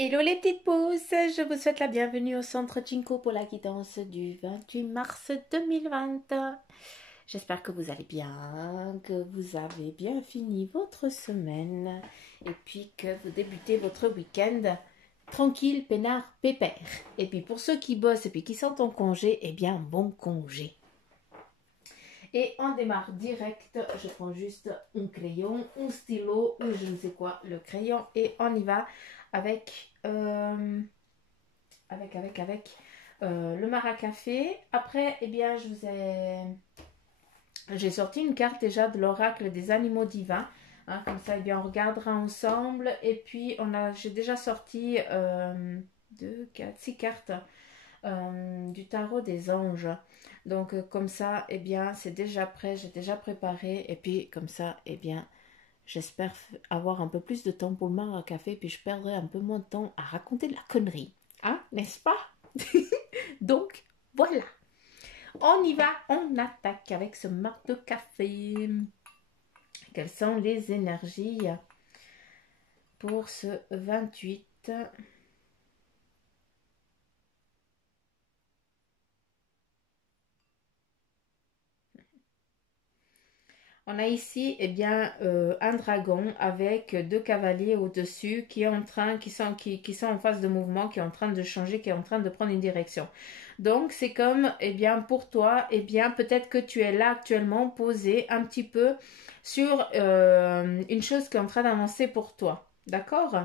Hello les petites pousses, je vous souhaite la bienvenue au centre Jinko pour la guidance du 28 mars 2020. J'espère que vous allez bien, que vous avez bien fini votre semaine et puis que vous débutez votre week-end tranquille, peinard, pépère. Et puis pour ceux qui bossent et puis qui sont en congé, eh bien bon congé. Et on démarre direct, je prends juste un crayon, un stylo ou je ne sais quoi, le crayon et on y va avec le maracafé. Après, eh bien, j'ai sorti une carte déjà de l'oracle des animaux divins. Hein, comme ça, eh bien, on regardera ensemble. Et puis, j'ai déjà sorti 2, 4, 6 cartes du tarot des anges. Donc, comme ça, eh bien, c'est déjà prêt, j'ai déjà préparé. Et puis, comme ça, eh bien, j'espère avoir un peu plus de temps pour le maracafé. Puis, je perdrai un peu moins de temps à raconter de la connerie. Hein, n'est-ce pas? Donc, voilà. On y va, on attaque avec ce marc de café. Quelles sont les énergies pour ce 28? On a ici eh bien, un dragon avec deux cavaliers au-dessus qui sont en phase de mouvement, qui est en train de changer, qui est en train de prendre une direction. Donc c'est comme eh bien, pour toi, eh bien, peut-être que tu es là actuellement posé un petit peu sur une chose qui est en train d'avancer pour toi. D'accord?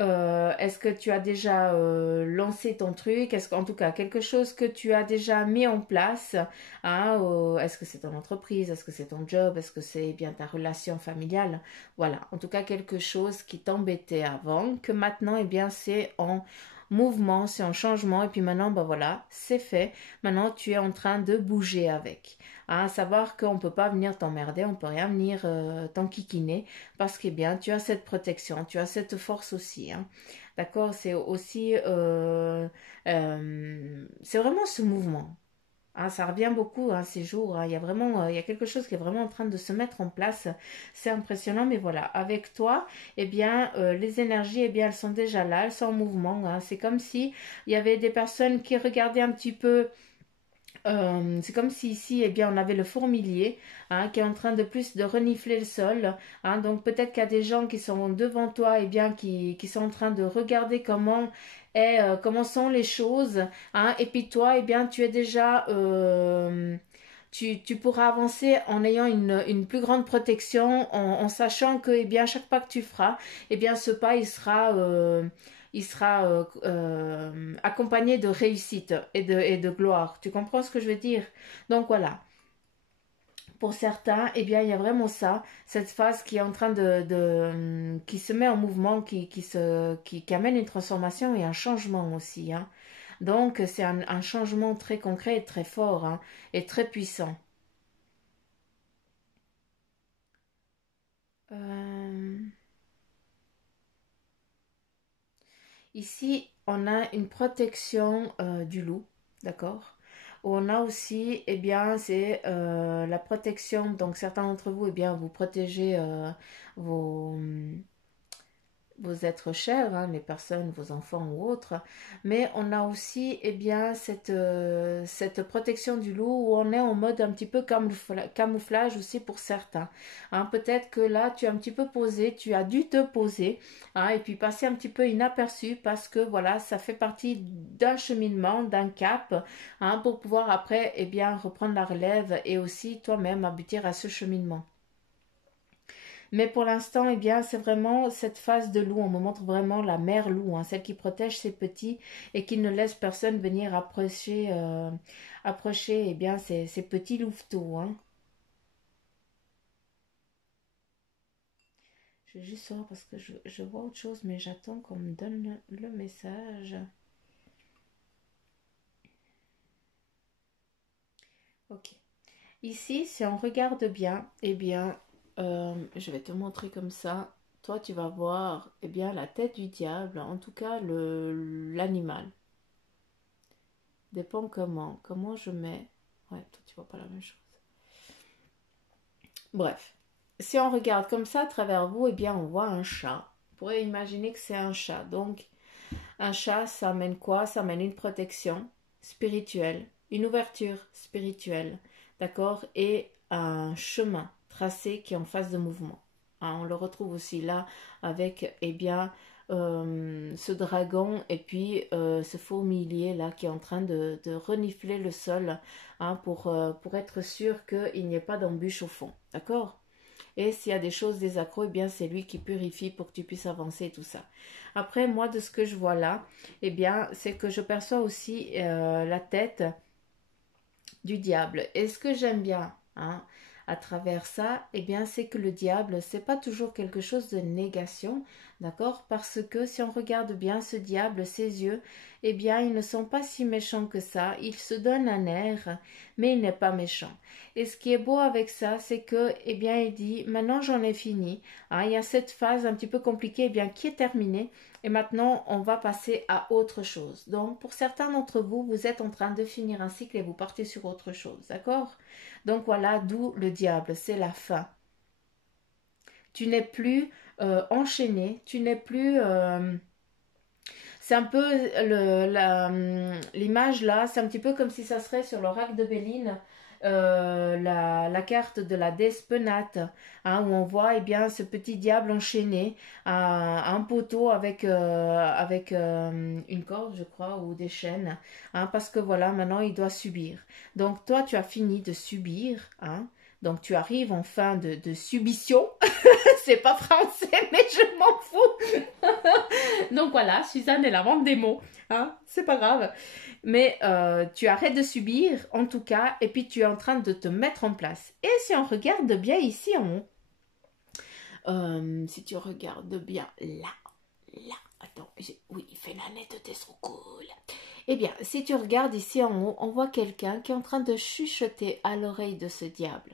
Est-ce que tu as déjà lancé ton truc? Est-ce qu'en tout cas quelque chose que tu as déjà mis en place? Hein, est-ce que c'est ton entreprise? Est-ce que c'est ton job? Est-ce que c'est bien ta relation familiale? Voilà, en tout cas quelque chose qui t'embêtait avant, que maintenant eh bien c'est en mouvement, c'est en changement et puis maintenant ben voilà, c'est fait. Maintenant tu es en train de bouger avec. Hein, savoir qu'on ne peut pas venir t'emmerder, on ne peut rien venir t'enquiquiner parce que bien tu as cette protection, tu as cette force aussi. Hein. D'accord, c'est aussi c'est vraiment ce mouvement. Hein, ça revient beaucoup hein, ces jours. Hein. Il y a vraiment il y a quelque chose qui est vraiment en train de se mettre en place. C'est impressionnant, mais voilà. Avec toi, eh bien, les énergies, eh bien, elles sont déjà là, elles sont en mouvement. Hein. C'est comme si il y avait des personnes qui regardaient un petit peu c'est comme si ici, eh bien, on avait le fourmilier hein, qui est en train de plus de renifler le sol. Hein. Donc peut-être qu'il y a des gens qui sont devant toi, eh bien, qui sont en train de regarder comment sont les choses. Hein. Et puis toi, eh bien, tu es déjà tu pourras avancer en ayant une plus grande protection, en sachant que eh bien, chaque pas que tu feras, eh bien, ce pas, il sera accompagné de réussite et de gloire. Tu comprends ce que je veux dire? Donc voilà. Pour certains, eh bien, il y a vraiment ça, cette phase qui est en train qui se met en mouvement, qui amène une transformation et un changement aussi. Hein. Donc, c'est un changement très concret et très fort hein, et très puissant. Euh, Ici, on a une protection du loup, d'accord? On a aussi, eh bien, c'est la protection. Donc, certains d'entre vous, eh bien, vous protégez vos, vos êtres chers, hein, les personnes, vos enfants ou autres, mais on a aussi eh bien, cette protection du loup où on est en mode un petit peu camouflage aussi pour certains. Hein, peut-être que là, tu es un petit peu posé, tu as dû te poser hein, et puis passer un petit peu inaperçu parce que voilà, ça fait partie d'un cheminement, d'un cap hein, pour pouvoir après eh bien, reprendre la relève et aussi toi-même aboutir à ce cheminement. Mais pour l'instant, eh bien, c'est vraiment cette phase de loup. On me montre vraiment la mère loup, hein, celle qui protège ses petits et qui ne laisse personne venir approcher eh bien, ces petits louveteaux. Hein. Je vais juste savoir parce que je vois autre chose, mais j'attends qu'on me donne le message. Ok. Ici, si on regarde bien, eh bien, je vais te montrer comme ça. Toi, tu vas voir, eh bien, la tête du diable, en tout cas, l'animal. Dépend comment je mets. Ouais, toi, tu vois pas la même chose. Bref, si on regarde comme ça à travers vous, eh bien, on voit un chat. On pourrait imaginer que c'est un chat. Donc, un chat, ça amène quoi? Ça amène une protection spirituelle, une ouverture spirituelle, d'accord? Et un chemin tracé qui est en phase de mouvement. Hein, on le retrouve aussi là avec, eh bien, ce dragon et puis ce fourmilier là qui est en train de renifler le sol, hein, pour être sûr qu'il n'y ait pas d'embûche au fond, d'accord? Et s'il y a des choses, des accros, eh bien c'est lui qui purifie pour que tu puisses avancer et tout ça. Après, moi, de ce que je vois là, eh bien, c'est que je perçois aussi la tête du diable. Et ce que j'aime bien, hein, à travers ça, eh bien, c'est que le diable, c'est pas toujours quelque chose de négation, d'accord? Parce que si on regarde bien ce diable, ses yeux, eh bien, ils ne sont pas si méchants que ça. Il se donne un air, mais il n'est pas méchant. Et ce qui est beau avec ça, c'est que, eh bien, il dit, maintenant j'en ai fini. Hein, il y a cette phase un petit peu compliquée, eh bien, qui est terminée. Et maintenant, on va passer à autre chose. Donc, pour certains d'entre vous, vous êtes en train de finir un cycle et vous partez sur autre chose, d'accord? Donc voilà, d'où le diable, c'est la fin. Tu n'es plus enchaîné, tu n'es plus... c'est un peu l'image là, c'est un petit peu comme si ça serait sur l'oracle de Béline, la carte de la déesse Penate, hein, où on voit eh bien, ce petit diable enchaîné à un poteau avec une corde, je crois, ou des chaînes, hein, parce que voilà, maintenant il doit subir. Donc toi, tu as fini de subir, hein, donc tu arrives en fin de submission. C'est pas français, mais je m'en fous. Donc voilà, Suzanne, elle invente des mots. Hein, c'est pas grave. Mais tu arrêtes de subir, en tout cas, et puis tu es en train de te mettre en place. Et si on regarde bien ici en haut, si tu regardes bien là, attends, oui, il fait la nette, t'es trop cool. Eh bien, si tu regardes ici en haut, on voit quelqu'un qui est en train de chuchoter à l'oreille de ce diable.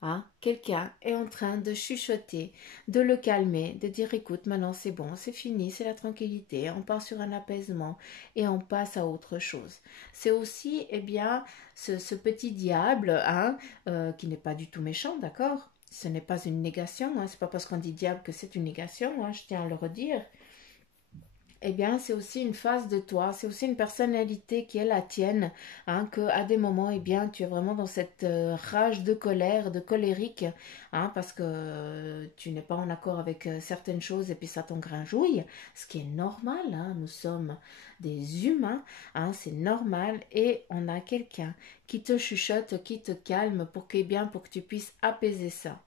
Hein, quelqu'un est en train de chuchoter, de le calmer, de dire écoute, maintenant c'est bon, c'est fini, c'est la tranquillité, on part sur un apaisement et on passe à autre chose. C'est aussi, eh bien, ce petit diable, hein, qui n'est pas du tout méchant, d'accord? Ce n'est pas une négation, hein, c'est pas parce qu'on dit diable que c'est une négation, hein, je tiens à le redire. Eh bien, c'est aussi une phase de toi, c'est aussi une personnalité qui est la tienne, hein, que à des moments, eh bien, tu es vraiment dans cette rage de colère, de colérique, hein, parce que tu n'es pas en accord avec certaines choses et puis ça t'engrinjouille, ce qui est normal, hein, nous sommes des humains, hein, c'est normal et on a quelqu'un qui te chuchote, qui te calme pour que, eh bien, pour que tu puisses apaiser ça.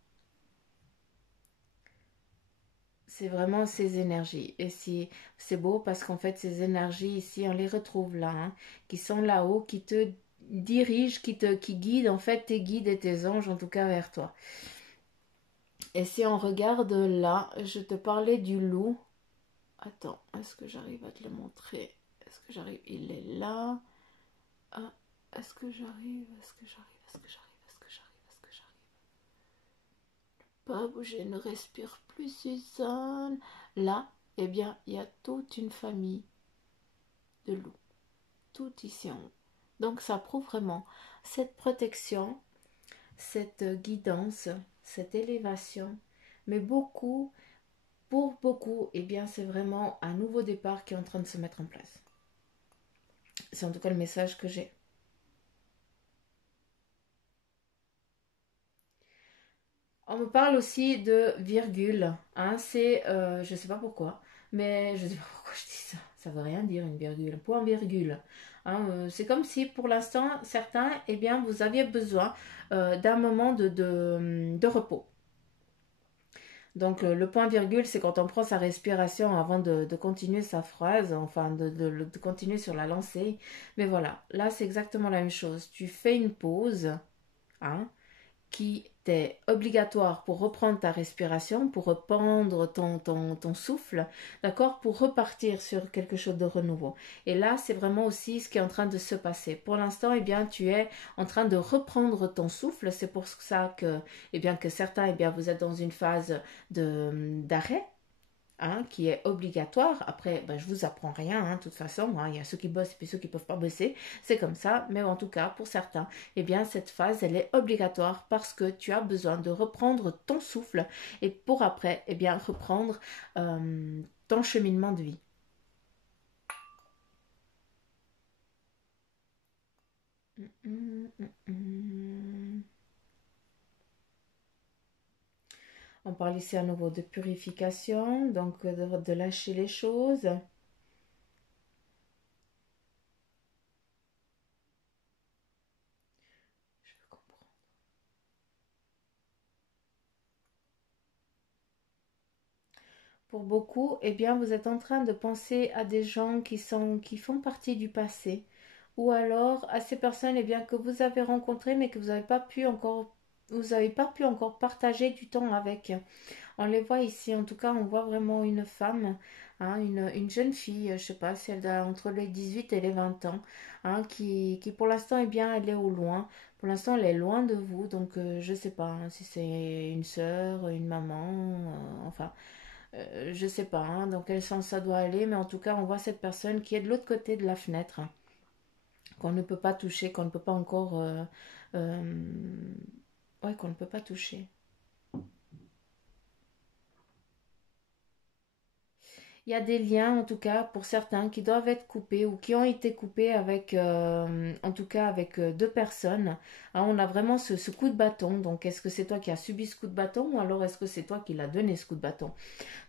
C'est vraiment ces énergies. Et si c'est beau parce qu'en fait, ces énergies ici, on les retrouve là, hein, qui sont là-haut, qui te dirigent, qui guident en fait tes guides et tes anges, en tout cas vers toi. Et si on regarde là, je te parlais du loup. Attends, est-ce que j'arrive à te le montrer? Est-ce que j'arrive? Il est là. Ah, est-ce que j'arrive? Est-ce que j'arrive? Est-ce que j'arrive? Est-ce que j'arrive? Est-ce que j'arrive? Pas bouger, ne respire plus, Suzanne. Là, eh bien, il y a toute une famille de loups, tout ici en haut. Donc, ça prouve vraiment cette protection, cette guidance, cette élévation. Mais beaucoup, pour beaucoup, eh bien, c'est vraiment un nouveau départ qui est en train de se mettre en place. C'est en tout cas le message que j'ai. On me parle aussi de virgule. Hein, c'est, je ne sais pas pourquoi, mais je ne sais pas pourquoi je dis ça. Ça veut rien dire une virgule, point virgule. Hein, c'est comme si pour l'instant, certains, eh bien, vous aviez besoin d'un moment de repos. Donc le point virgule, c'est quand on prend sa respiration avant de continuer sa phrase, enfin de continuer sur la lancée. Mais voilà, là c'est exactement la même chose. Tu fais une pause, hein, qui t'est obligatoire pour reprendre ta respiration, pour reprendre ton souffle, d'accord, pour repartir sur quelque chose de renouveau. Et là, c'est vraiment aussi ce qui est en train de se passer. Pour l'instant, eh bien, tu es en train de reprendre ton souffle. C'est pour ça que, eh bien, que certains, eh bien, vous êtes dans une phase d'arrêt. hein, qui est obligatoire. Après, ben, je vous apprends rien, hein, de toute façon, hein, il y a ceux qui bossent et puis ceux qui ne peuvent pas bosser, c'est comme ça, mais en tout cas, pour certains, eh bien, cette phase, elle est obligatoire parce que tu as besoin de reprendre ton souffle et pour après, eh bien, reprendre ton cheminement de vie. On parle ici à nouveau de purification, donc de lâcher les choses. Je comprends. Pour beaucoup, eh bien, vous êtes en train de penser à des gens qui font partie du passé, ou alors à ces personnes, eh bien, que vous avez rencontrées, mais que vous n'avez pas pu encore partager du temps avec. On les voit ici, en tout cas, on voit vraiment une femme, hein, une jeune fille, je sais pas si elle a entre les 18 et les 20 ans, hein, qui pour l'instant, eh bien, elle est au loin. Pour l'instant, elle est loin de vous, donc je sais pas hein, si c'est une sœur, une maman, enfin, je sais pas hein, dans quel sens ça doit aller, mais en tout cas, on voit cette personne qui est de l'autre côté de la fenêtre, hein, qu'on ne peut pas toucher, qu'on ne peut pas encore, ouais, qu'on ne peut pas toucher. Il y a des liens, en tout cas, pour certains, qui doivent être coupés ou qui ont été coupés avec, en tout cas, avec deux personnes. Hein, on a vraiment ce coup de bâton. Donc, est-ce que c'est toi qui as subi ce coup de bâton ou alors est-ce que c'est toi qui l'as donné ce coup de bâton?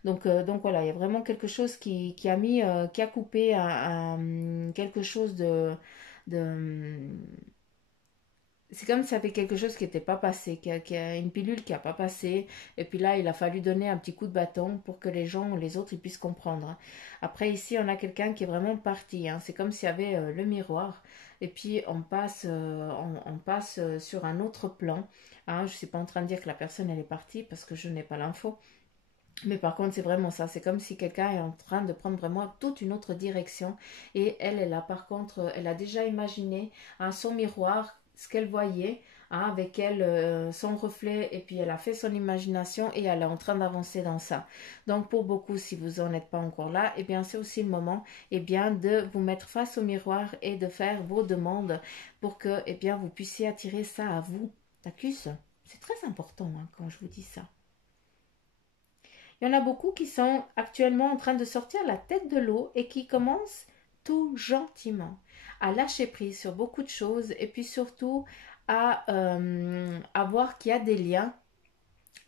Donc voilà, il y a vraiment quelque chose qui a mis, qui a coupé quelque chose de, c'est comme si ça fait quelque chose qui n'était pas passé, une pilule qui n'a pas passé, et puis là, il a fallu donner un petit coup de bâton pour que les gens, les autres, ils puissent comprendre, hein. Après, ici, on a quelqu'un qui est vraiment parti, hein. C'est comme s'il y avait le miroir, et puis on passe sur un autre plan, hein. Je ne suis pas en train de dire que la personne, elle est partie, parce que je n'ai pas l'info, mais par contre, c'est vraiment ça. C'est comme si quelqu'un est en train de prendre vraiment toute une autre direction. Et elle a par contre, elle a déjà imaginé hein, son miroir, ce qu'elle voyait, hein, avec elle, son reflet. Et puis elle a fait son imagination et elle est en train d'avancer dans ça. Donc pour beaucoup, si vous n'en êtes pas encore là, eh bien c'est aussi le moment eh bien, de vous mettre face au miroir et de faire vos demandes pour que eh bien, vous puissiez attirer ça à vous. D'accord? C'est très important hein, quand je vous dis ça. Il y en a beaucoup qui sont actuellement en train de sortir la tête de l'eau et qui commencent tout gentiment à lâcher prise sur beaucoup de choses et puis surtout à voir qu'il y a des liens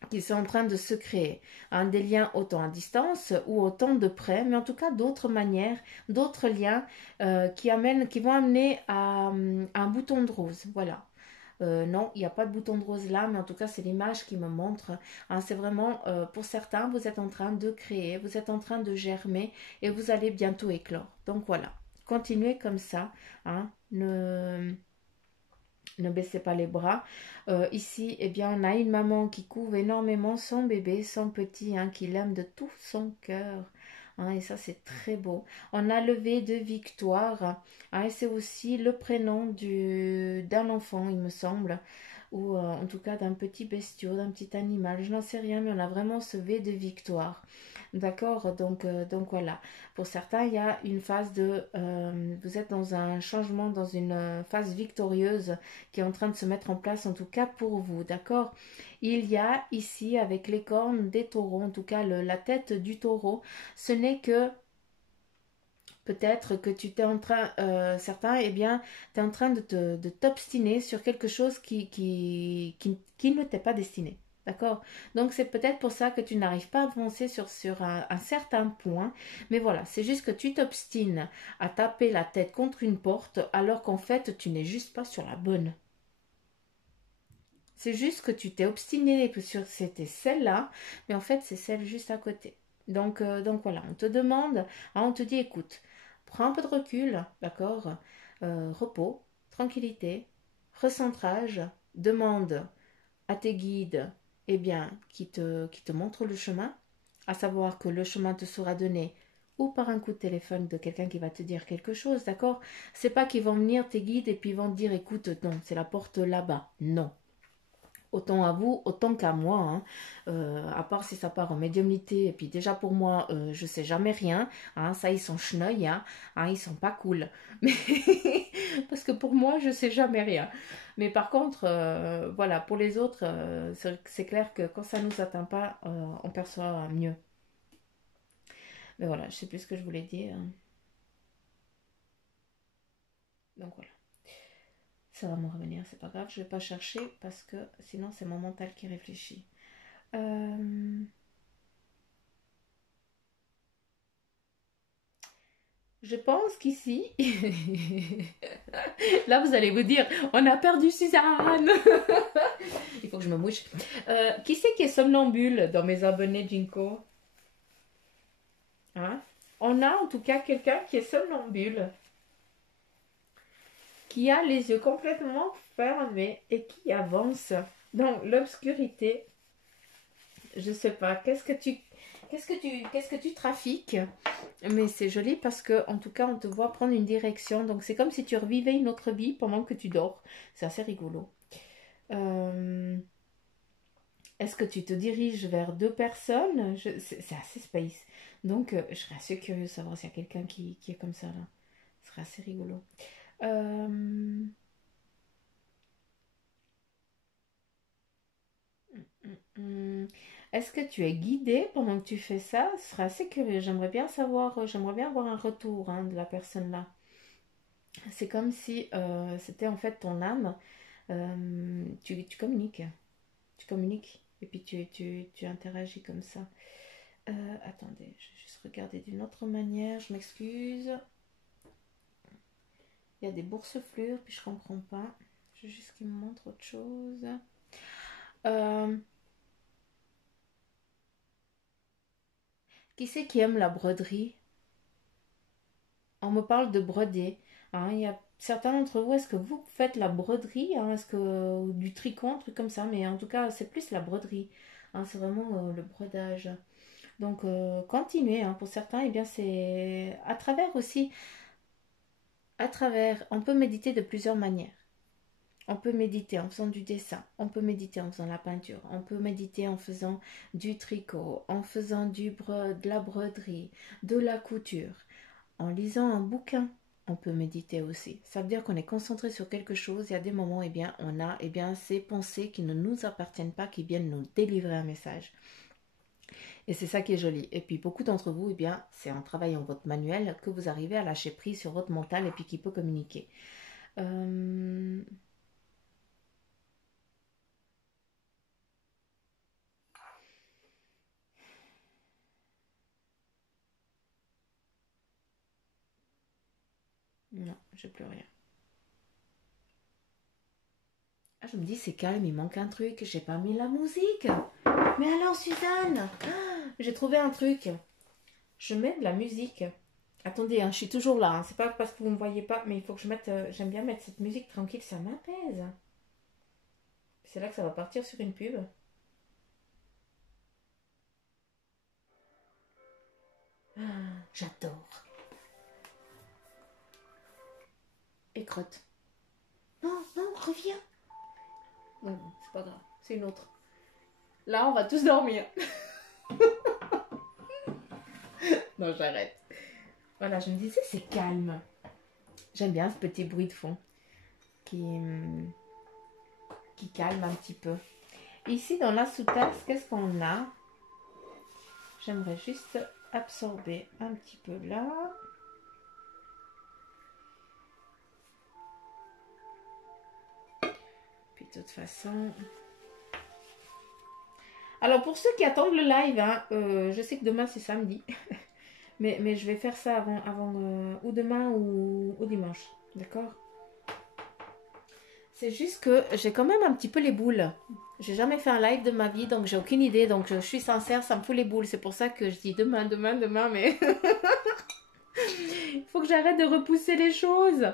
qui sont en train de se créer. Hein, des liens autant à distance ou autant de près, mais en tout cas d'autres manières, d'autres liens qui vont amener à un bouton de rose. Voilà. Non, il n'y a pas de bouton de rose là, mais en tout cas, c'est l'image qui me montre. Hein, c'est vraiment, pour certains, vous êtes en train de créer, vous êtes en train de germer et vous allez bientôt éclore. Donc voilà, continuez comme ça. Hein, ne baissez pas les bras. Ici, eh bien, on a une maman qui couvre énormément son bébé, son petit, hein, qui l'aime de tout son cœur. Hein, et ça, c'est très beau. On a le V de Victoire. Hein, et c'est aussi le prénom d'un enfant, il me semble. Ou en tout cas d'un petit bestiau, d'un petit animal. Je n'en sais rien, mais on a vraiment ce V de Victoire. D'accord, donc voilà. Pour certains, il y a une phase vous êtes dans un changement, dans une phase victorieuse qui est en train de se mettre en place, en tout cas pour vous, d'accord. Il y a ici, avec les cornes des taureaux, en tout cas la tête du taureau, ce n'est que peut-être que tu t'es en train, certains, eh bien, tu es en train de t'obstiner sur quelque chose qui ne t'est pas destiné. D'accord. Donc c'est peut-être pour ça que tu n'arrives pas à avancer sur un certain point. Mais voilà, c'est juste que tu t'obstines à taper la tête contre une porte alors qu'en fait tu n'es juste pas sur la bonne. C'est juste que tu t'es obstiné sur c'était celle-là, mais en fait c'est celle juste à côté. Donc voilà, on te demande, hein, on te dit écoute, prends un peu de recul, d'accord, repos, tranquillité, recentrage, demande à tes guides, eh bien, qui te montrent le chemin, à savoir que le chemin te sera donné ou par un coup de téléphone de quelqu'un qui va te dire quelque chose, d'accord. C'est pas qu'ils vont venir tes guides et puis ils vont te dire écoute, non, c'est la porte là-bas. Non. Autant à vous, autant qu'à moi. Hein. À part si ça part en médiumnité. Et puis déjà pour moi, je sais jamais rien. Hein. Ça, ils sont cheneuilles. Hein. Hein, ils sont pas cool. Mais parce que pour moi, je sais jamais rien. Mais par contre, voilà, pour les autres, c'est clair que quand ça nous atteint pas, on perçoit mieux. Mais voilà, je sais plus ce que je voulais dire. Donc voilà. Ça va me revenir, c'est pas grave. Je vais pas chercher parce que sinon c'est mon mental qui réfléchit. Euh, Je pense qu'ici, là vous allez vous dire, on a perdu Suzanne. Il faut que je me mouche. Qui c'est qui est somnambule dans mes abonnés Jinko? Hein? On a en tout cas quelqu'un qui est somnambule, qui a les yeux complètement fermés et qui avance dans l'obscurité. Je sais pas, qu'est-ce que tu trafiques? Mais c'est joli parce que en tout cas on te voit prendre une direction, donc c'est comme si tu revivais une autre vie pendant que tu dors. C'est assez rigolo. Euh, Est-ce que tu te diriges vers deux personnes? C'est assez space. Donc je serais assez curieuse de savoir s'il y a quelqu'un qui est comme ça là. Ce serait assez rigolo. Euh, Hmm. Est-ce que tu es guidé pendant que tu fais ça? Ce serait assez curieux. J'aimerais bien savoir, j'aimerais bien avoir un retour hein, de la personne là. C'est comme si c'était en fait ton âme. Tu communiques. Tu communiques. Et puis tu interagis comme ça. Attendez, je vais juste regarder d'une autre manière. Je m'excuse. Il y a des boursouflures, puis je comprends pas. Je veux juste qu'il me montre autre chose. Euh, qui c'est qui aime la broderie? On me parle de broder. Hein, il y a certains d'entre vous, est-ce que vous faites la broderie hein, est-ce que ou du tricot, un truc comme ça? Mais en tout cas, c'est plus la broderie. Hein, c'est vraiment le brodage. Donc, continuez. Hein, pour certains, eh bien, c'est à travers aussi, à travers, on peut méditer de plusieurs manières. On peut méditer en faisant du dessin, on peut méditer en faisant la peinture, on peut méditer en faisant du tricot, en faisant de la broderie, de la couture. En lisant un bouquin, on peut méditer aussi. Ça veut dire qu'on est concentré sur quelque chose. Il y a des moments, eh bien, on a ces pensées qui ne nous appartiennent pas, qui viennent nous délivrer un message. Et c'est ça qui est joli. Et puis beaucoup d'entre vous, eh bien, c'est en travaillant votre manuel que vous arrivez à lâcher prise sur votre mental et puis qui peut communiquer. Euh... Non, j'ai plus rien. Ah, je me dis, c'est calme, il manque un truc, j'ai pas mis la musique. Mais alors, Suzanne, j'ai trouvé un truc. Je mets de la musique. Attendez, hein, je suis toujours là. Hein. C'est pas parce que vous me voyez pas, mais il faut que je mette. J'aime bien mettre cette musique tranquille, ça m'apaise. C'est là que ça va partir sur une pub. Ah, j'adore. Et crotte. Non, non, reviens. Ouais, bon, c'est pas grave, c'est une autre. Là, on va tous dormir. Non, j'arrête. Voilà, je me disais, c'est calme. J'aime bien ce petit bruit de fond qui calme un petit peu. Ici, dans la sous-taxe, qu'est-ce qu'on a? J'aimerais juste absorber un petit peu là. Puis de toute façon... Alors pour ceux qui attendent le live, hein, je sais que demain c'est samedi. mais je vais faire ça avant ou demain ou dimanche. D'accord? C'est juste que j'ai quand même un petit peu les boules. J'ai jamais fait un live de ma vie, donc j'ai aucune idée. Donc je suis sincère, ça me fout les boules. C'est pour ça que je dis demain, mais il faut que j'arrête de repousser les choses.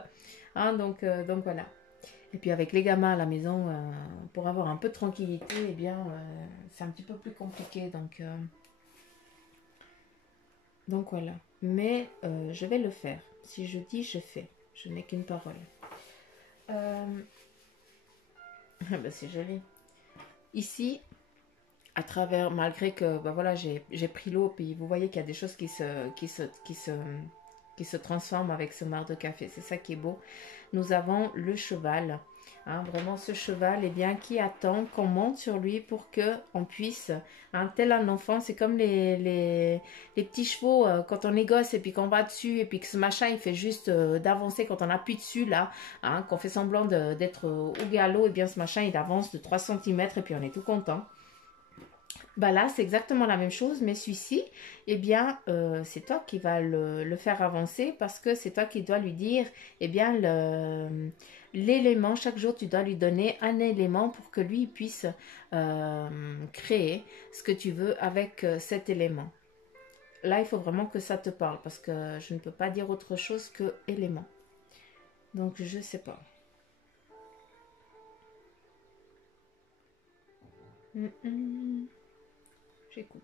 Hein, donc voilà. Et puis avec les gamins à la maison, pour avoir un peu de tranquillité, eh bien, c'est un petit peu plus compliqué. Donc voilà. Mais je vais le faire. Si je dis, je fais. Je n'ai qu'une parole. Ben, c'est joli. ici, à travers, malgré que bah voilà, j'ai pris l'eau, puis vous voyez qu'il y a des choses qui se transforment avec ce marc de café. C'est ça qui est beau. Nous avons le cheval. Hein, vraiment ce cheval, eh bien, qui attend qu'on monte sur lui pour que on puisse, hein, tel un enfant, c'est comme les petits chevaux quand on est gosse et puis qu'on va dessus et puis que ce machin il fait juste d'avancer quand on appuie dessus là, hein, qu'on fait semblant d'être au galop, et bien ce machin il avance de 3 cm et puis on est tout content. Bah là, c'est exactement la même chose, mais celui-ci, eh bien, c'est toi qui vas le faire avancer parce que c'est toi qui dois lui dire, eh bien, l'élément, chaque jour, tu dois lui donner un élément pour que lui puisse créer ce que tu veux avec cet élément. Là, il faut vraiment que ça te parle parce que je ne peux pas dire autre chose que élément. Donc, je ne sais pas. J'écoute.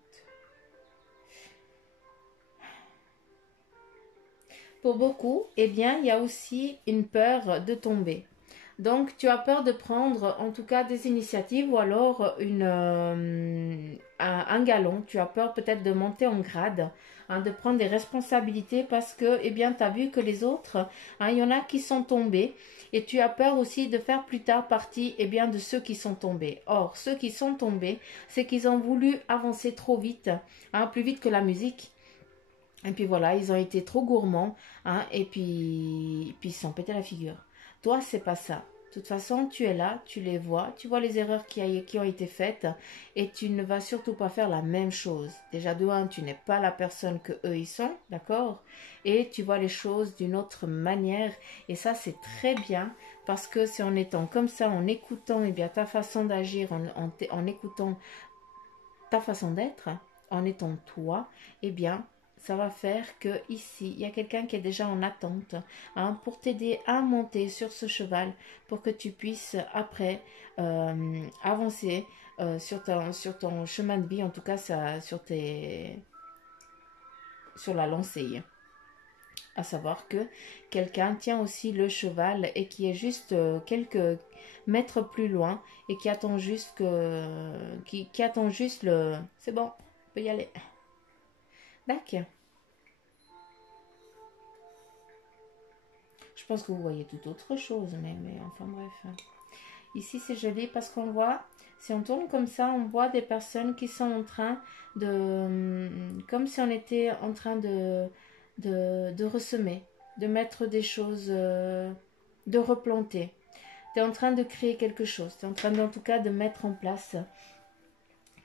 Pour beaucoup, eh bien, il y a aussi une peur de tomber. Donc, tu as peur de prendre en tout cas des initiatives ou alors un galon. Tu as peur peut-être de monter en grade, hein, de prendre des responsabilités parce que, eh bien, tu as vu que les autres, hein, il y en a qui sont tombés. Et tu as peur aussi de faire plus tard partie, eh bien, de ceux qui sont tombés. Or, ceux qui sont tombés, c'est qu'ils ont voulu avancer trop vite, hein, plus vite que la musique. Et puis voilà, ils ont été trop gourmands, hein, et puis ils se sont pété la figure. Toi, c'est pas ça. De toute façon, tu es là, tu les vois, tu vois les erreurs qui ont été faites et tu ne vas surtout pas faire la même chose. Déjà de un, tu n'es pas la personne que eux ils sont, d'accord? Et tu vois les choses d'une autre manière et ça c'est très bien parce que c'est en étant comme ça, en écoutant eh bien ta façon d'agir, en écoutant ta façon d'être, en étant toi, eh bien, ça va faire que ici, il y a quelqu'un qui est déjà en attente, hein, pour t'aider à monter sur ce cheval, pour que tu puisses après avancer sur ton chemin de vie, en tout cas ça, sur la lancée. À savoir que quelqu'un tient aussi le cheval et qui est juste quelques mètres plus loin et qui attend juste qui attend juste le c'est bon, on peut y aller. D'accord. Je pense que vous voyez tout autre chose, mais enfin bref. Ici c'est joli parce qu'on voit, si on tourne comme ça, on voit des personnes qui sont en train comme si on était en train de ressemer, de mettre des choses, de replanter. Tu es en train de créer quelque chose, tu es en train en tout cas de mettre en place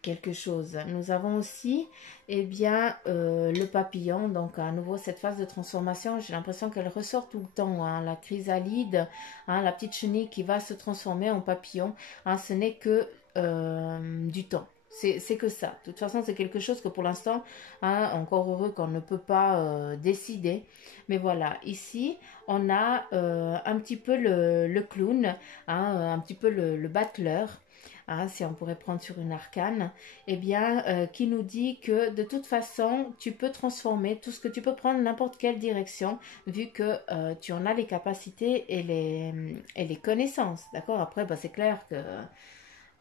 quelque chose. Nous avons aussi le papillon, donc à nouveau cette phase de transformation, j'ai l'impression qu'elle ressort tout le temps, hein, la chrysalide, hein, la petite chenille qui va se transformer en papillon, hein, ce n'est que du temps. C'est que ça. De toute façon, c'est quelque chose que pour l'instant, hein, encore heureux qu'on ne peut pas décider. Mais voilà, ici, on a un petit peu le clown, hein, un petit peu le battleur, hein, si on pourrait prendre sur une arcane, eh bien, qui nous dit que de toute façon, tu peux transformer tout ce que tu peux prendre n'importe quelle direction, vu que tu en as les capacités et les connaissances. D'accord. Après, bah, c'est clair que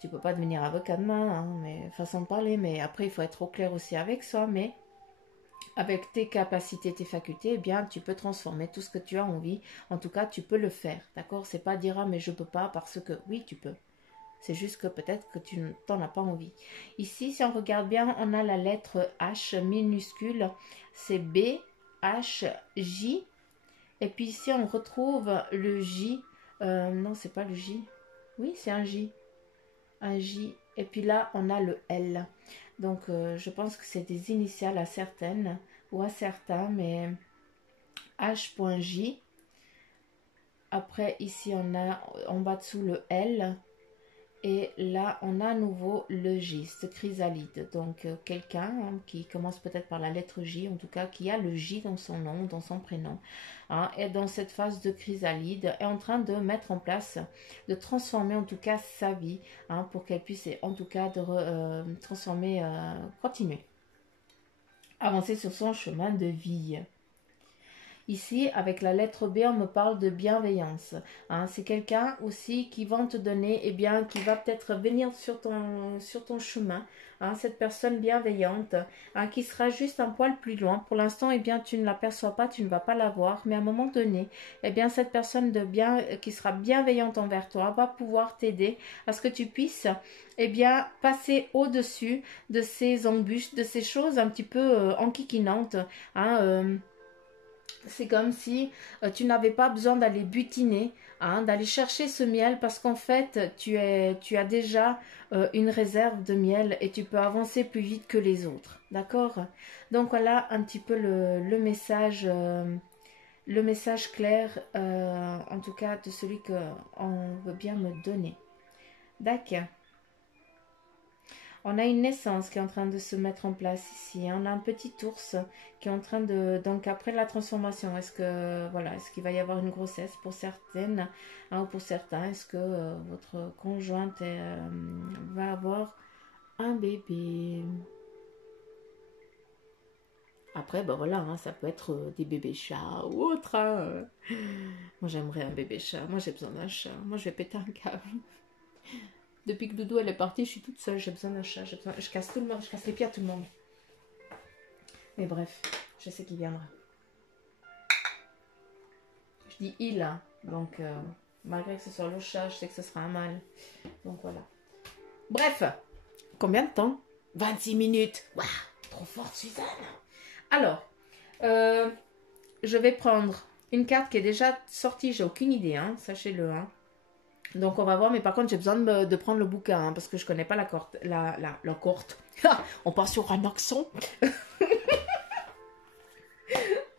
tu peux pas devenir avocat demain, hein, mais façon de parler, mais après, il faut être au clair aussi avec soi, mais avec tes capacités, tes facultés, eh bien, tu peux transformer tout ce que tu as envie. En tout cas, tu peux le faire, d'accord? C'est pas dire, ah, mais je peux pas parce que, oui, tu peux. C'est juste que peut-être que tu n'en as pas envie. Ici, si on regarde bien, on a la lettre H minuscule. C'est B, H, J. Et puis ici, on retrouve le J. Non, c'est pas le J. Oui, c'est un J. Un J. Et puis là, on a le L. Donc, je pense que c'est des initiales à certaines ou à certains, mais H.J. Après, ici, on a en bas dessous le L. Et là, on a à nouveau le J, ce chrysalide. Donc, quelqu'un, hein, qui commence peut-être par la lettre J, en tout cas, qui a le J dans son nom, dans son prénom, hein, est dans cette phase de chrysalide, est en train de mettre en place, de transformer en tout cas sa vie, hein, pour qu'elle puisse en tout cas transformer, continuer, avancer sur son chemin de vie. Ici, avec la lettre B, on me parle de bienveillance. Hein. C'est quelqu'un aussi qui va te donner, eh bien, qui va peut-être venir sur ton chemin. Hein, cette personne bienveillante, hein, qui sera juste un poil plus loin. Pour l'instant, eh bien, tu ne l'aperçois pas, tu ne vas pas la voir, mais à un moment donné, eh bien, cette personne qui sera bienveillante envers toi va pouvoir t'aider à ce que tu puisses, eh bien, passer au-dessus de ces embûches, de ces choses un petit peu enquiquinantes. Hein, c'est comme si tu n'avais pas besoin d'aller butiner, hein, d'aller chercher ce miel parce qu'en fait, tu as déjà une réserve de miel et tu peux avancer plus vite que les autres. D'accord? Donc voilà un petit peu le message clair, en tout cas de celui qu'on veut bien me donner. D'accord. On a une naissance qui est en train de se mettre en place ici. On a un petit ours qui est en train de... Donc après la transformation, est-ce qu'il va y avoir une grossesse pour certaines, hein, ou pour certains? Est-ce que votre conjointe va avoir un bébé? Après, ben voilà, hein, ça peut être des bébés chats ou autre. Hein. Moi, j'aimerais un bébé chat. Moi, j'ai besoin d'un chat. Moi, je vais péter un câble. Depuis que Doudou elle est partie, je suis toute seule, j'ai besoin d'un chat, je casse tout le monde, je casse les pieds à tout le monde. Mais bref, je sais qu'il viendra. Je dis il, hein, donc malgré que ce soit le chat, je sais que ce sera un mâle. Donc voilà. Bref, combien de temps? 26 minutes. Waouh, trop forte Suzanne. Alors, je vais prendre une carte qui est déjà sortie, j'ai aucune idée, hein, sachez-le, hein. Donc on va voir, mais par contre j'ai besoin de prendre le bouquin hein, parce que je connais pas la corde. La corde. On part sur un accent.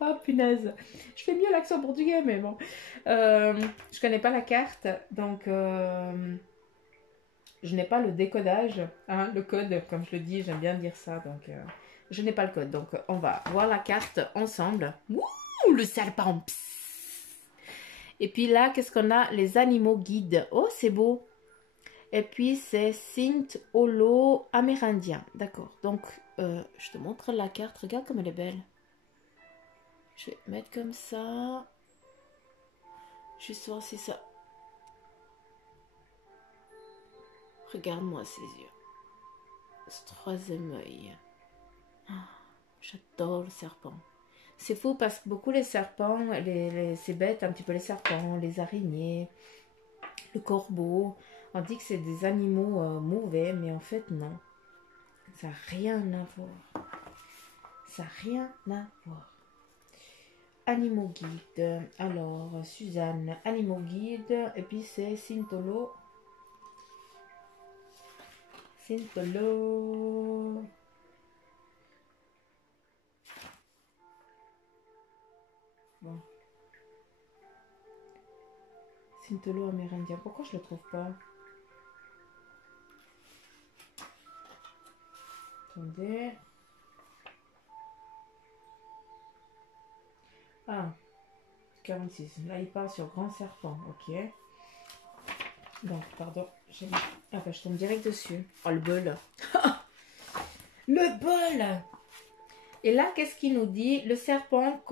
Ah punaise. Je fais mieux l'accent portugais, mais bon. Je connais pas la carte, donc je n'ai pas le décodage, hein, le code, comme je le dis, j'aime bien dire ça, donc je n'ai pas le code. Donc on va voir la carte ensemble. Ouh, le serpent. Psst. Et puis là, qu'est-ce qu'on a? Les animaux guides. Oh, c'est beau. Et puis, c'est Saint Holo amérindien. D'accord. Donc, je te montre la carte. Regarde comme elle est belle. Je vais mettre comme ça. Juste voir si ça... Regarde-moi ces yeux. Ce troisième œil. Oh, j'adore le serpent. C'est fou parce que beaucoup les serpents, ces bêtes, un petit peu les serpents, les araignées, le corbeau, on dit que c'est des animaux mauvais, mais en fait non. Ça n'a rien à voir. Ça n'a rien à voir. Animaux guides. Alors, Suzanne, animaux guides. Et puis c'est Sintolo. Sintolo. Bon. Sintolo amérindien. Pourquoi je le trouve pas? Attendez. Ah, 46. Là, il part sur grand serpent. Ok. Donc, pardon. Ah, bah, je tombe direct dessus. Oh, le bol. Le bol. Et là, qu'est-ce qu'il nous dit? Le serpent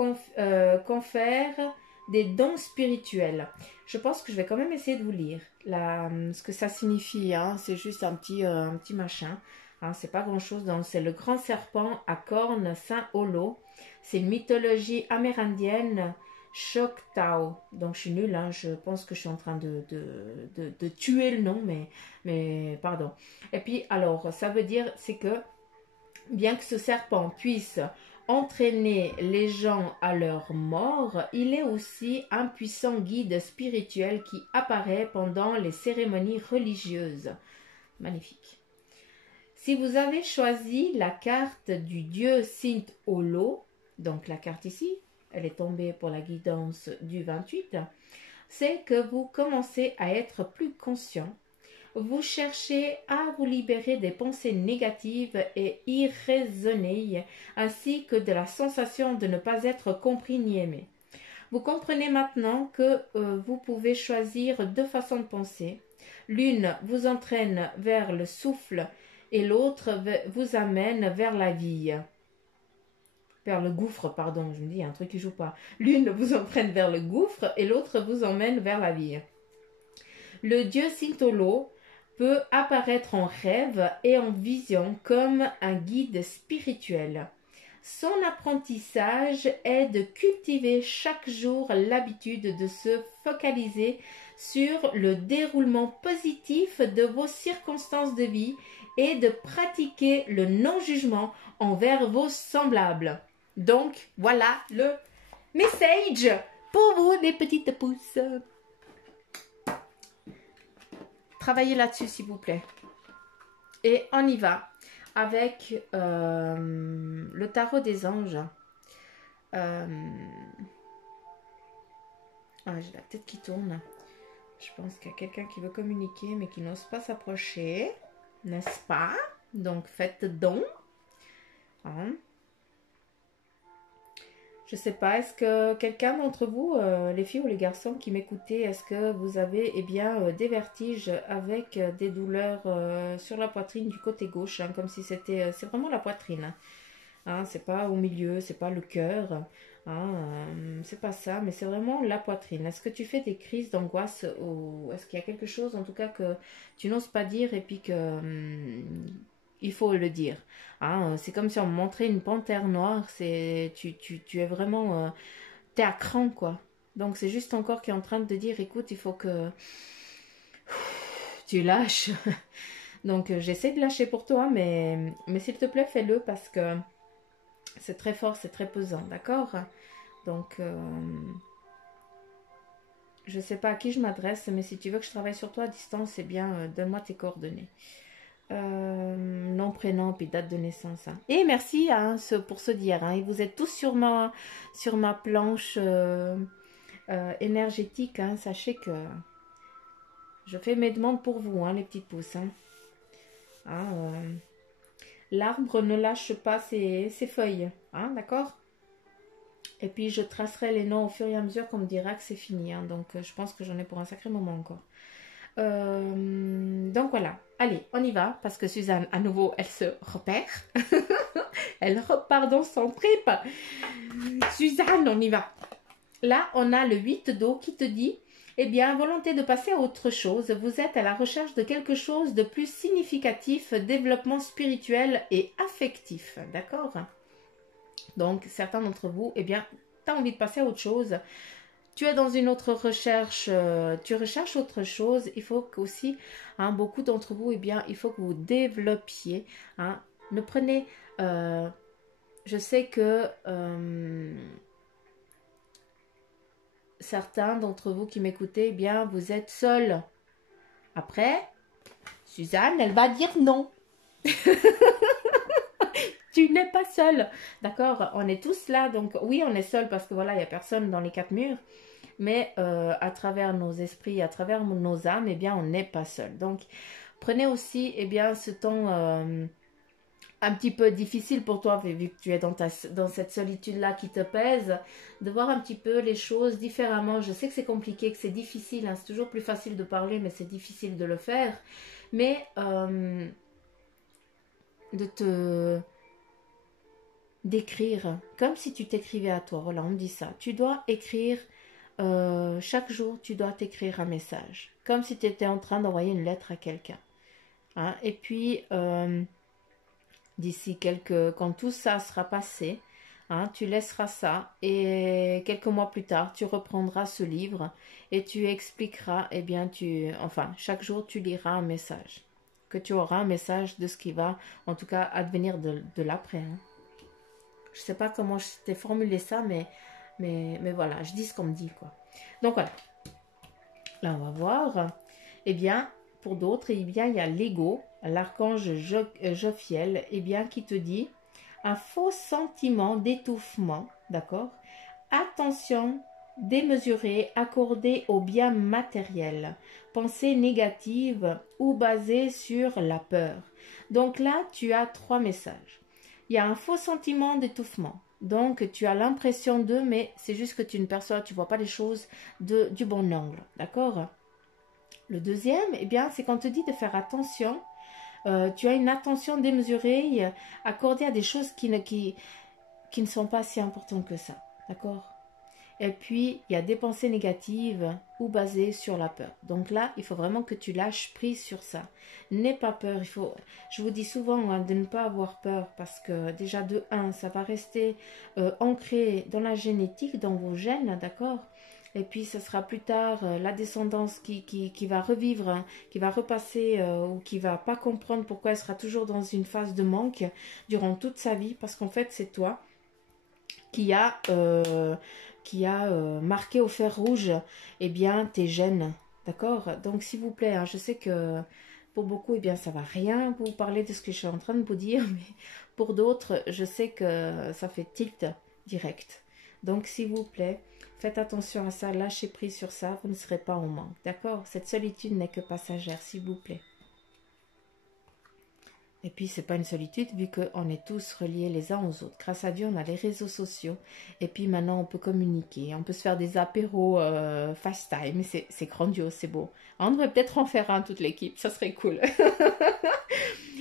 confère des dons spirituels. Je pense que je vais quand même essayer de vous lire ce que ça signifie. Hein. C'est juste un petit machin. Hein, c'est pas grand-chose. C'est le grand serpent à cornes Saint Holo. C'est une mythologie amérindienne Choctaw. Donc, je suis nulle. Hein. Je pense que je suis en train de tuer le nom, mais pardon. Et puis, alors, ça veut dire, c'est que bien que ce serpent puisse entraîner les gens à leur mort, il est aussi un puissant guide spirituel qui apparaît pendant les cérémonies religieuses. Magnifique. Si vous avez choisi la carte du dieu Saint Holo, donc la carte ici, elle est tombée pour la guidance du 28, c'est que vous commencez à être plus conscient. Vous cherchez à vous libérer des pensées négatives et irraisonnées, ainsi que de la sensation de ne pas être compris ni aimé. Vous comprenez maintenant que vous pouvez choisir deux façons de penser. L'une vous entraîne vers le souffle et l'autre vous amène vers la vie. vers le gouffre, pardon, je me dis, il y a un truc qui joue pas. L'une vous entraîne vers le gouffre et l'autre vous emmène vers la vie. Le dieu Sintolo peut apparaître en rêve et en vision comme un guide spirituel. Son apprentissage est de cultiver chaque jour l'habitude de se focaliser sur le déroulement positif de vos circonstances de vie et de pratiquer le non-jugement envers vos semblables. Donc, voilà le message pour vous, les petites pousses. Travaillez là-dessus, s'il vous plaît. Et on y va avec le tarot des anges. Ah, j'ai la tête qui tourne. Je pense qu'il y a quelqu'un qui veut communiquer, mais qui n'ose pas s'approcher. N'est-ce pas? Donc, faites don. Hein? Je sais pas, est-ce que quelqu'un d'entre vous, les filles ou les garçons qui m'écoutez, est-ce que vous avez des vertiges avec des douleurs sur la poitrine du côté gauche, hein, comme si c'était, c'est vraiment la poitrine, hein, c'est pas au milieu, c'est pas le cœur, hein, c'est pas ça, mais c'est vraiment la poitrine. Est-ce que tu fais des crises d'angoisse ou est-ce qu'il y a quelque chose en tout cas que tu n'oses pas dire et puis que il faut le dire. Hein, c'est comme si on me montrait une panthère noire. Tu es vraiment... t'es à cran, quoi. Donc, c'est juste ton corps qui est en train de te dire, écoute, il faut que tu lâches. Donc, j'essaie de lâcher pour toi, mais s'il te plaît, fais-le parce que c'est très fort, c'est très pesant, d'accord? Donc, je ne sais pas à qui je m'adresse, mais si tu veux que je travaille sur toi à distance, eh bien, donne-moi tes coordonnées. Nom, prénom, puis date de naissance. Hein. Et merci hein, pour ce d'hier. Hein. Et vous êtes tous sur ma planche énergétique. Hein. Sachez que je fais mes demandes pour vous, hein, les petites pousses. Hein. Hein, l'arbre ne lâche pas ses feuilles. Hein, d'accord? Et puis je tracerai les noms au fur et à mesure qu'on me dira que c'est fini. Hein. Donc je pense que j'en ai pour un sacré moment encore. Donc voilà, allez, on y va parce que Suzanne, à nouveau, elle se repère. Elle repart dans son trip. Suzanne, on y va. Là, on a le 8 d'eau qui te dit, eh bien, volonté de passer à autre chose. Vous êtes à la recherche de quelque chose de plus significatif, développement spirituel et affectif. D'accord? Donc, certains d'entre vous, eh bien, tu as envie de passer à autre chose. Tu es dans une autre recherche, tu recherches autre chose, il faut qu'aussi, hein, beaucoup d'entre vous, eh bien, il faut que vous développiez. Hein, ne prenez, je sais que certains d'entre vous qui m'écoutez, eh bien, vous êtes seuls. Après, Suzanne, elle va dire non. Tu n'es pas seul. D'accord? On est tous là. Donc, oui, on est seul parce que voilà, il n'y a personne dans les quatre murs. Mais à travers nos esprits, à travers nos âmes, eh bien, on n'est pas seul. Donc, prenez aussi, eh bien, ce temps un petit peu difficile pour toi, vu que tu es dans cette solitude-là qui te pèse, de voir un petit peu les choses différemment. Je sais que c'est compliqué, que c'est difficile. Hein, c'est toujours plus facile de parler, mais c'est difficile de le faire. Mais d'écrire comme si tu t'écrivais à toi. Voilà, on me dit ça. Tu dois écrire chaque jour, tu dois t'écrire un message. Comme si tu étais en train d'envoyer une lettre à quelqu'un. Hein? Et puis, d'ici quand tout ça sera passé, hein, tu laisseras ça. Et quelques mois plus tard, tu reprendras ce livre et tu expliqueras, eh bien, chaque jour, tu liras un message. Que tu auras un message de ce qui va, en tout cas, advenir de l'après. Hein. Je ne sais pas comment je t'ai formulé ça, mais voilà, je dis ce qu'on me dit, quoi. Donc, voilà. Là, on va voir. Eh bien, pour d'autres, eh bien, il y a l'ego, l'archange Jophiel, eh bien, qui te dit un faux sentiment d'étouffement, d'accord? Attention démesurée accordée au bien matériel, pensée négative ou basée sur la peur. Donc là, tu as 3 messages. Il y a un faux sentiment d'étouffement. Donc, tu as l'impression mais c'est juste que tu ne perçois, tu ne vois pas les choses du bon angle. D'accord? Le deuxième, eh bien, c'est qu'on te dit de faire attention. Tu as une attention démesurée accordée à des choses qui qui ne sont pas si importantes que ça. D'accord? Et puis, il y a des pensées négatives ou basées sur la peur. Donc là, il faut vraiment que tu lâches prise sur ça. N'aie pas peur. Je vous dis souvent hein, de ne pas avoir peur parce que déjà de un, ça va rester ancré dans la génétique, dans vos gènes, d'accord? Et puis, ce sera plus tard la descendance qui va revivre, hein, qui va repasser ou qui va pas comprendre pourquoi elle sera toujours dans une phase de manque durant toute sa vie parce qu'en fait, c'est toi qui a marqué au fer rouge eh bien, tes gènes. D'accord? Donc, s'il vous plaît, hein, je sais que pour beaucoup, eh bien, ça va rien vous parler de ce que je suis en train de vous dire, mais pour d'autres, je sais que ça fait tilt direct. Donc, s'il vous plaît, faites attention à ça, lâchez prise sur ça, vous ne serez pas en manque. D'accord? Cette solitude n'est que passagère, s'il vous plaît. Et puis, c'est pas une solitude vu qu'on est tous reliés les uns aux autres. Grâce à Dieu, on a les réseaux sociaux. Et puis maintenant, on peut communiquer. On peut se faire des apéros FaceTime. C'est grandiose, c'est beau. On devrait peut-être en faire un, toute l'équipe. Ça serait cool.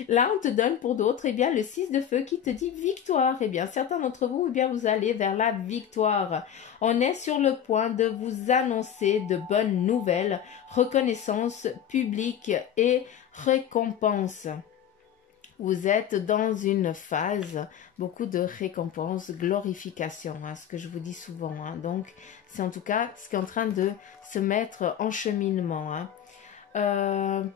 Là, on te donne pour d'autres, eh bien, le 6 de feu qui te dit victoire. Eh bien, certains d'entre vous, eh bien, vous allez vers la victoire. On est sur le point de vous annoncer de bonnes nouvelles, reconnaissance publique et récompense. Vous êtes dans une phase, beaucoup de récompenses, glorification, hein, ce que je vous dis souvent. Hein. Donc, c'est en tout cas ce qui est en train de se mettre en cheminement. Hein.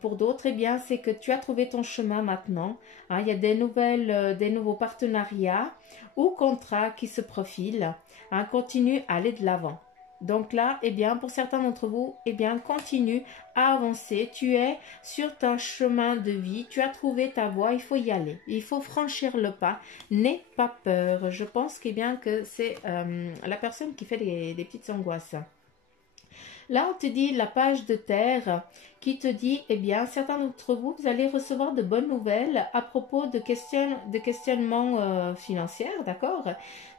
Pour d'autres, eh bien, c'est que tu as trouvé ton chemin maintenant. Hein. Il y a des nouveaux partenariats ou contrats qui se profilent. Hein. Continue à aller de l'avant. Donc là, eh bien, pour certains d'entre vous, eh bien, continue à avancer. Tu es sur ton chemin de vie. Tu as trouvé ta voie. Il faut y aller. Il faut franchir le pas. N'aie pas peur. Je pense eh bien, que c'est la personne qui fait des petites angoisses. Là, on te dit la page de terre qui te dit, eh bien, certains d'entre vous, vous allez recevoir de bonnes nouvelles à propos de questionnements financiers, d'accord?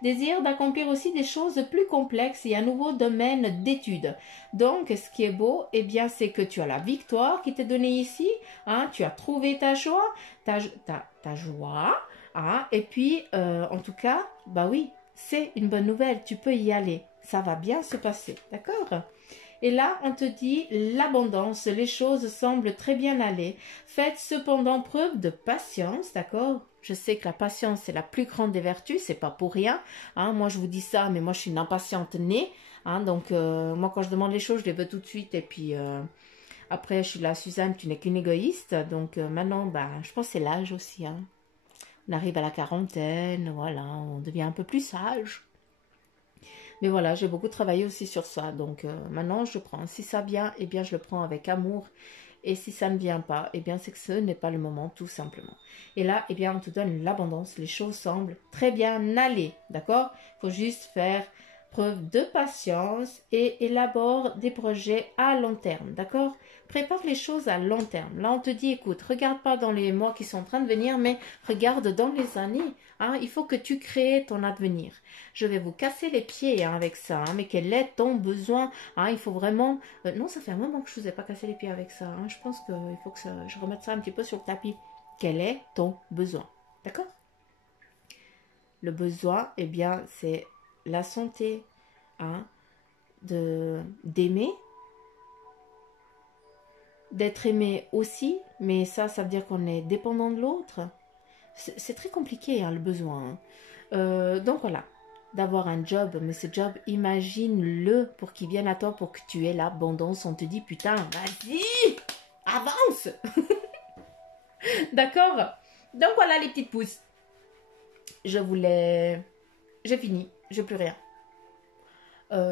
Désir d'accomplir aussi des choses plus complexes et un nouveau domaine d'études. Donc, ce qui est beau, eh bien, c'est que tu as la victoire qui t'est donnée ici, hein, tu as trouvé ta joie, ta joie, hein, et puis, en tout cas, bah oui, c'est une bonne nouvelle, tu peux y aller, ça va bien se passer, d'accord? Et là, on te dit l'abondance, les choses semblent très bien aller. Faites cependant preuve de patience, d'accord? Je sais que la patience est la plus grande des vertus, c'est pas pour rien. Hein, moi, je vous dis ça, mais moi, je suis une impatiente née. Hein, donc, moi, quand je demande les choses, je les veux tout de suite. Et puis, après, je suis là, Suzanne, tu n'es qu'une égoïste. Donc, maintenant, bah, je pense que c'est l'âge aussi. Hein. On arrive à la quarantaine, voilà, on devient un peu plus sage. Mais voilà, j'ai beaucoup travaillé aussi sur ça. Donc maintenant, je prends. Si ça vient, eh bien, je le prends avec amour. Et si ça ne vient pas, eh bien, c'est que ce n'est pas le moment, tout simplement. Et là, eh bien, on te donne l'abondance. Les choses semblent très bien aller. D'accord? Il faut juste faire preuve de patience et élabore des projets à long terme. D'accord? Prépare les choses à long terme. Là, on te dit, écoute, regarde pas dans les mois qui sont en train de venir, mais regarde dans les années. Hein, il faut que tu crées ton avenir. Je vais vous casser les pieds hein, avec ça, hein, mais quel est ton besoin hein, il faut vraiment... non, ça fait un moment que je ne vous ai pas cassé les pieds avec ça. Hein, je pense qu'il faut que je remette ça un petit peu sur le tapis. Quel est ton besoin? D'accord? Le besoin, eh bien, c'est la santé, hein, d'aimer, d'être aimé aussi, mais ça veut dire qu'on est dépendant de l'autre. C'est très compliqué, hein, le besoin. Hein. Donc voilà, d'avoir un job, mais ce job, imagine-le pour qu'il vienne à toi, pour que tu aies l'abondance. On te dit, putain, vas-y, avance. D'accord? Donc voilà les petites pousses. J'ai fini, j'ai plus rien.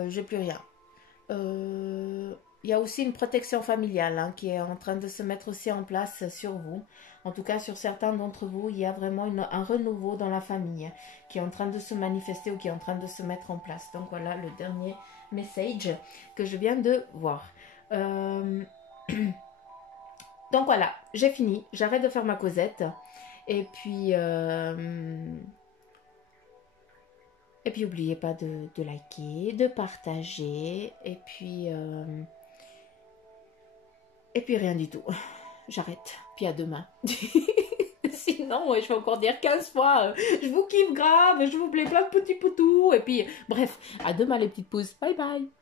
J'ai plus rien. Il y a aussi une protection familiale hein, qui est en train de se mettre aussi en place sur vous. En tout cas, sur certains d'entre vous, il y a vraiment un renouveau dans la famille qui est en train de se manifester ou qui est en train de se mettre en place. Donc voilà le dernier message que je viens de voir. Donc voilà, j'ai fini. J'arrête de faire ma causette. Et puis, n'oubliez pas de liker, de partager. Et puis rien du tout. J'arrête. Puis à demain. sinon, je vais encore dire 15 fois, je vous kiffe grave, je vous plais plein de petits poutous. Et puis, bref, à demain les petites pousses. Bye bye.